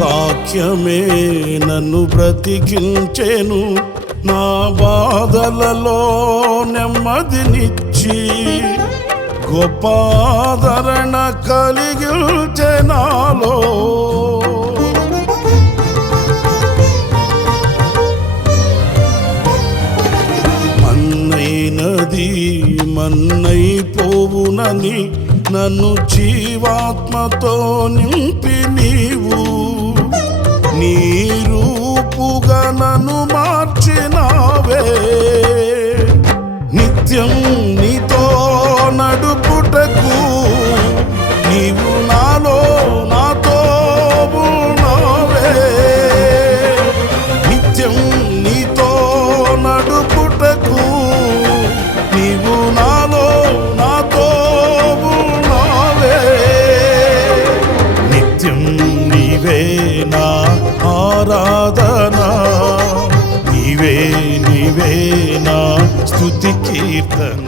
వాక్యమే నన్ను బ్రతికించెను, నా బాధలలో నెమ్మదినిచ్చి గొప్ప ఆదరణ కలిగించె నాలో. మన్నైనది మన్నైపోవునని నన్ను జీవాత్మతో నింపి నీవు నీ రూపుగా నన్ను మార్చినావే. నిత్యం నీతో నడుపుటకు నీవు నాలో నాతో ఉన్నావే. నిత్యం నీతో నడుపుటకు నీవు నాలో నాతో ఉన్నావే. నిత్యం నీవే నా ఆరాధన, నీవే నీవే నా స్తుతి కీర్తన.